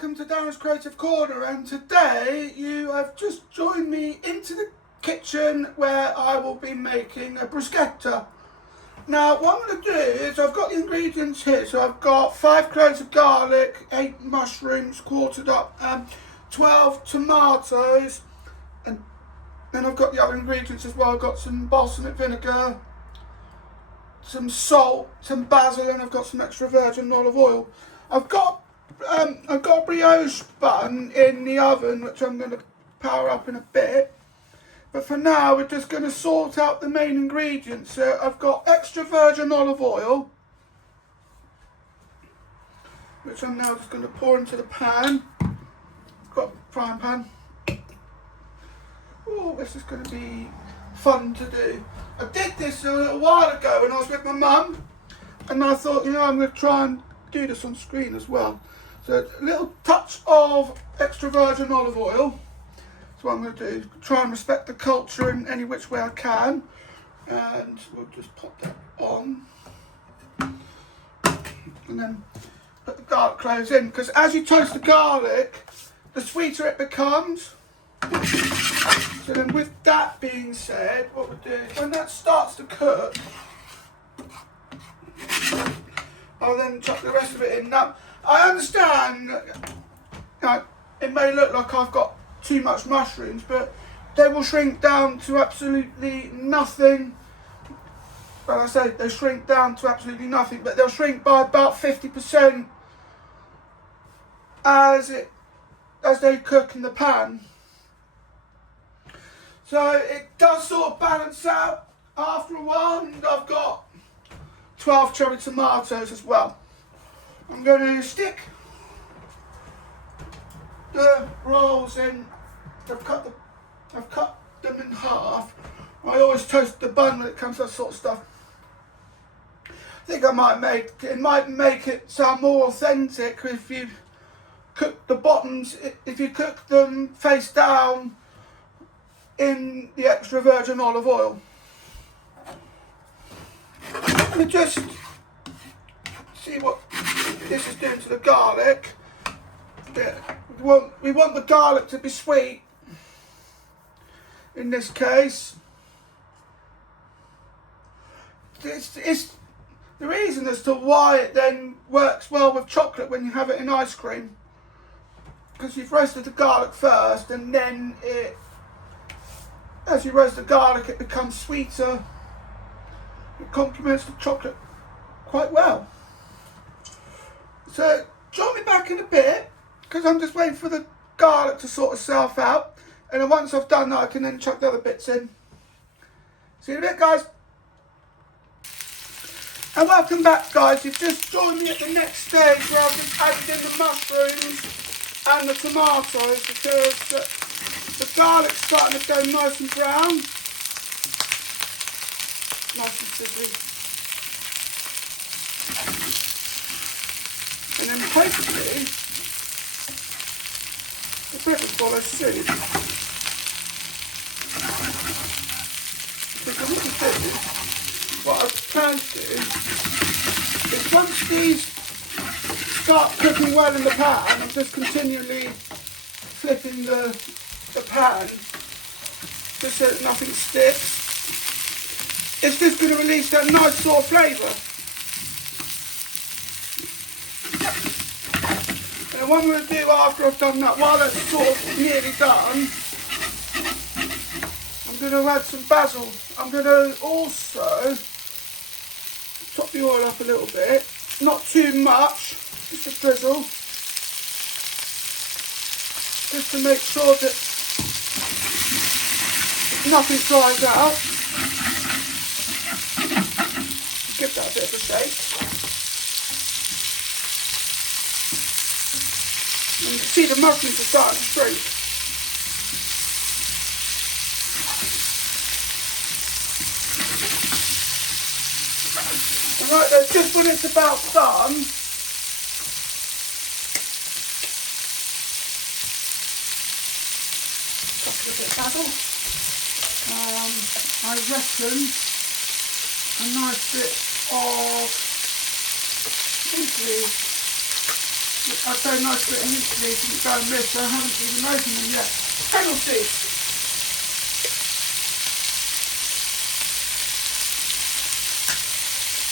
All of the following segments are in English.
welcome to Darren's Creative Corner, and today you have just joined me into the kitchen where I will be making a bruschetta. Now what I'm going to do is I've got the ingredients here, so I've got 5 cloves of garlic, 8 mushrooms quartered up, 12 tomatoes, and then I've got the other ingredients as well. I've got some balsamic vinegar, some salt, some basil, and I've got some extra virgin olive oil. I've got a brioche bun in the oven, which I'm going to power up in a bit. But for now, we're just going to sort out the main ingredients. So I've got extra virgin olive oil, which I'm now just going to pour into the pan. I've got a frying pan. Oh, this is going to be fun to do. I did this a little while ago when I was with my mum, and I thought, you know, I'm going to try and do this on screen as well. So a little touch of extra virgin olive oil. That's what I'm going to do. Try and respect the culture in any which way I can. And we'll just pop that on. And then put the garlic cloves in. Because as you toast the garlic, the sweeter it becomes. So then with that being said, what we'll do is when that starts to cook, I'll then chuck the rest of it in. Now, I understand, it may look like I've got too much mushrooms, but they will shrink down to absolutely nothing. Well, I say they shrink down to absolutely nothing, but they'll shrink by about 50% as they cook in the pan. So it does sort of balance out after a while, and I've got 12 cherry tomatoes as well. I'm going to stick the rolls in. I've cut them in half. I always toast the bun when it comes to that sort of stuff. I think it might make it sound more authentic if you cook the bottoms, if you cook them face down in the extra virgin olive oil. Let me just see what this is doing to the garlic. Yeah, we want the garlic to be sweet in this case. It's the reason as to why it then works well with chocolate when you have it in ice cream. Because you've roasted the garlic first, and then as you roast the garlic, it becomes sweeter. It complements the chocolate quite well. So join me back in a bit, because I'm just waiting for the garlic to sort itself out, and then once I've done that, I can then chuck the other bits in. See you in a bit, guys. And welcome back, guys. You've just joined me at the next stage where I've just added in the mushrooms and the tomatoes, because the garlic's starting to go nice and brown. Nice and sizzly. And then hopefully the bread will follow suit. Because what we do, what I plan to do, is once these start cooking well in the pan, I'm just continually flipping the pan just so that nothing sticks. It's just going to release that nice sort of flavour. And what I'm going to do after I've done that, while that's sort of nearly done, I'm going to add some basil. I'm going to also top the oil up a little bit, not too much, just a drizzle, just to make sure that nothing dries out. Give that a bit of a shake. And you can see the mushrooms are starting to shrink. And right there, just when it's about done, just a bit of basil. I reckon a nice bit of simply I'd say a nice bit of heat please, didn't go and miss, so I haven't even opened them yet. Penalty!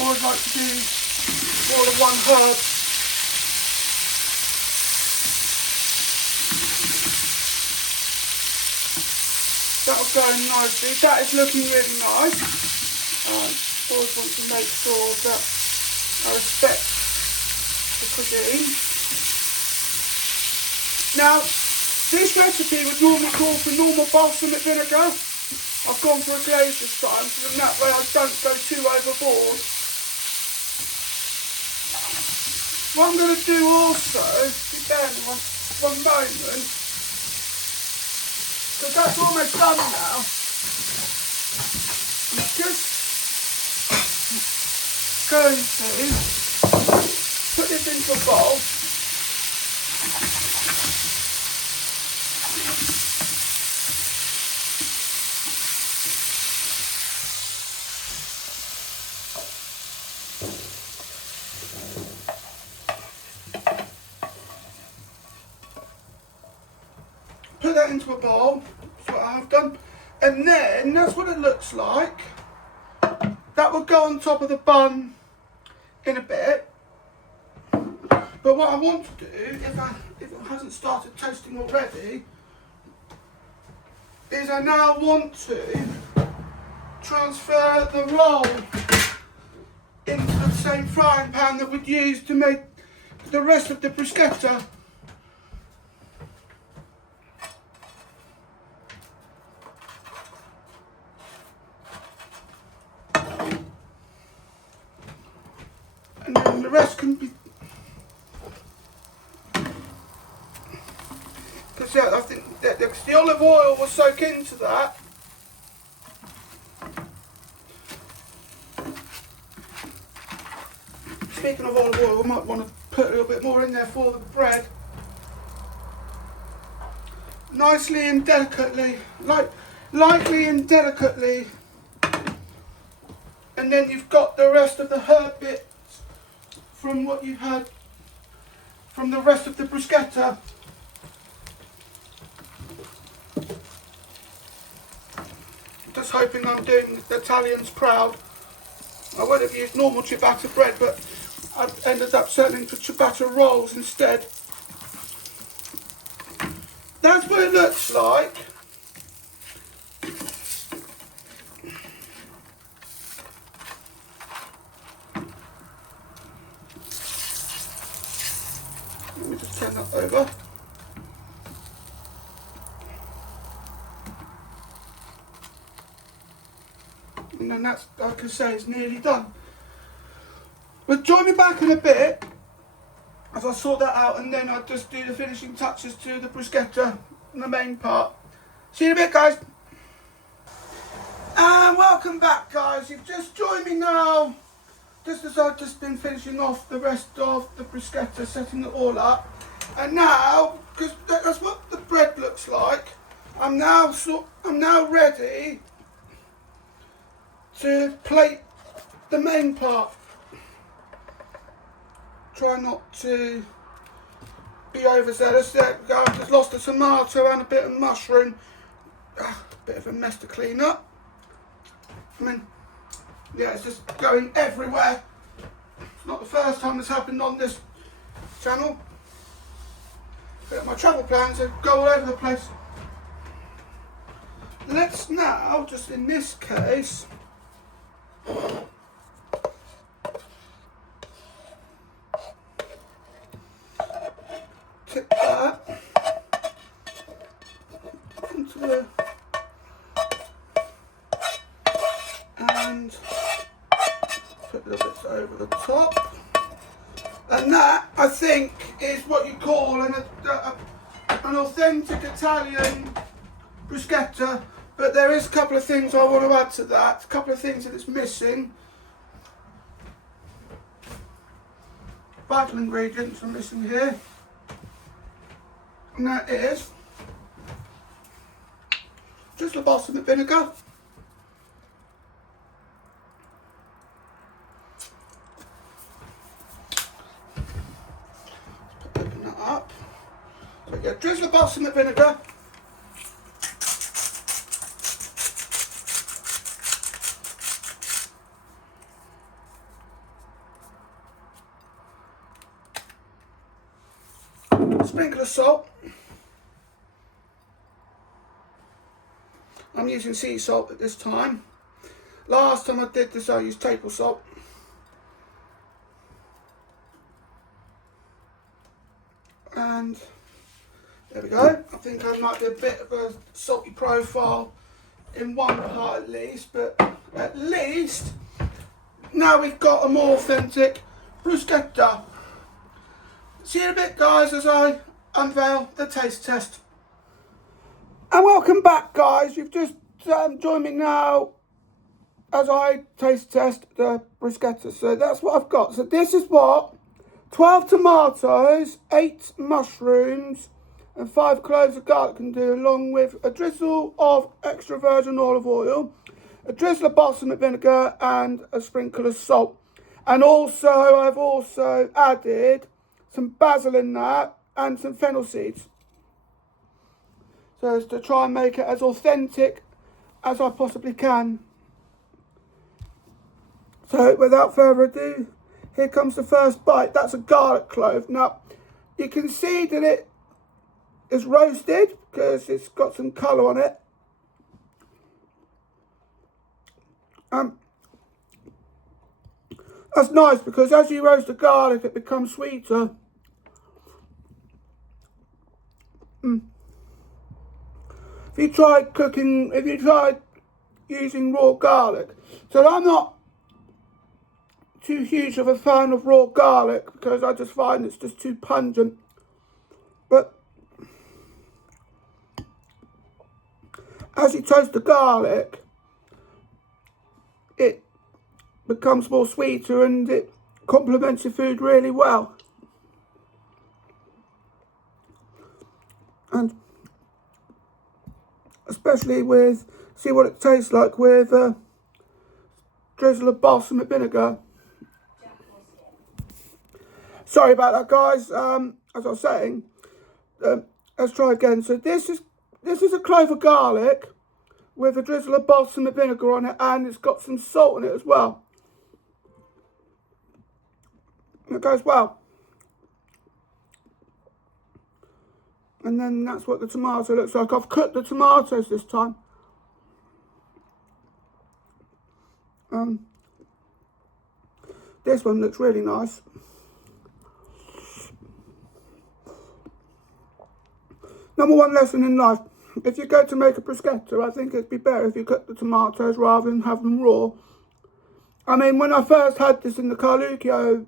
Always like to do all of one herb. That'll go in nicely. That is looking really nice. Always want to make sure that I respect the cuisine. Now, this recipe would normally call for normal balsamic vinegar. I've gone for a glaze this time, so then that way I don't go too overboard. What I'm going to do also, if you bear me one moment, because that's almost done now, I'm just going to put this into a bowl. Put that into a bowl, that's what I have done, and then that's what it looks like. That will go on top of the bun in a bit, but what I want to do, if it hasn't started toasting already, is I now want to transfer the roll into the same frying pan that we'd use to make the rest of the bruschetta. And then the rest can be, because I think that the olive oil will soak into that. Speaking of olive oil, we might want to put a little bit more in there for the bread. Nicely and delicately, lightly and delicately. And then you've got the rest of the herb bits from what you had from the rest of the bruschetta. Just hoping I'm doing the Italians proud. I would have used normal ciabatta bread, but I've ended up settling for ciabatta rolls instead. That's what it looks like. Let me just turn that over. And then that's, like I say, it's nearly done. But join me back in a bit as I sort that out, and then I'll just do the finishing touches to the bruschetta and the main part. See you in a bit, guys. And welcome back, guys. You've just joined me now, just as I've just been finishing off the rest of the bruschetta, setting it all up. And now, because that's what the bread looks like, I'm now ready to plate the main part. Try not to be overzealous. There we go. I've just lost a tomato and a bit of mushroom. A bit of a mess to clean up. I mean, yeah, it's just going everywhere. It's not the first time it's happened on this channel. But my travel plans go all over the place. Let's now, just in this case, tip that into the, and put a little bit over the top, and that I think is what you call an authentic Italian bruschetta. But there is a couple of things I want to add to that, a couple of things that it's missing. Vital ingredients I'm missing here. And that is just the balsamic vinegar. Put a So you drizzle the balsamic vinegar. Sprinkle of salt. I'm using sea salt at this time. Last time I did this I used table salt. And there we go. I think I might be a bit of a salty profile in one part at least, but at least now we've got a more authentic bruschetta. See you in a bit, guys, as I unveil the taste test. And welcome back, guys. You've just joined me now as I taste test the bruschetta. So that's what I've got. So this is what 12 tomatoes, 8 mushrooms and 5 cloves of garlic can do, along with a drizzle of extra virgin olive oil, a drizzle of balsamic vinegar and a sprinkle of salt. And also I've also added some basil in that and some fennel seeds. So as to try and make it as authentic as I possibly can. So without further ado, here comes the first bite. That's a garlic clove. Now, you can see that it is roasted because it's got some colour on it. That's nice because as you roast the garlic, it becomes sweeter. If you tried using raw garlic, so I'm not too huge of a fan of raw garlic because I just find it's just too pungent. But as you toast the garlic, it becomes more sweeter and it complements your food really well. And especially with, see what it tastes like with a drizzle of balsamic vinegar. Sorry about that, guys. As I was saying, let's try again. So this is a clove of garlic with a drizzle of balsamic vinegar on it, and it's got some salt in it as well. It goes well. And then that's what the tomato looks like. I've cooked the tomatoes this time. This one looks really nice. Number one lesson in life. If you go to make a bruschetta, I think it'd be better if you cook the tomatoes rather than have them raw. I mean, when I first had this in the Carluccio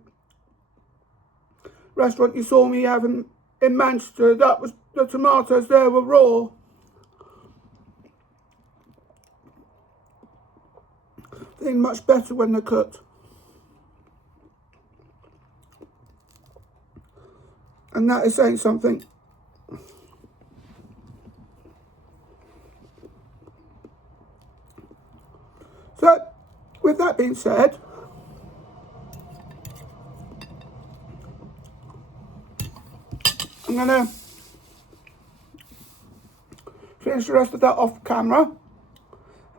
restaurant you saw me having in Manchester, that was the tomatoes there were raw. They're much better when they're cooked. And that is saying something. So, with that being said, I'm going to finish the rest of that off camera.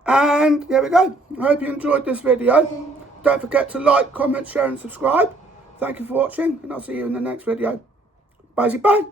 And there we go. I hope you enjoyed this video. Don't forget to like, comment, share and subscribe. Thank you for watching, and I'll see you in the next video. Bye.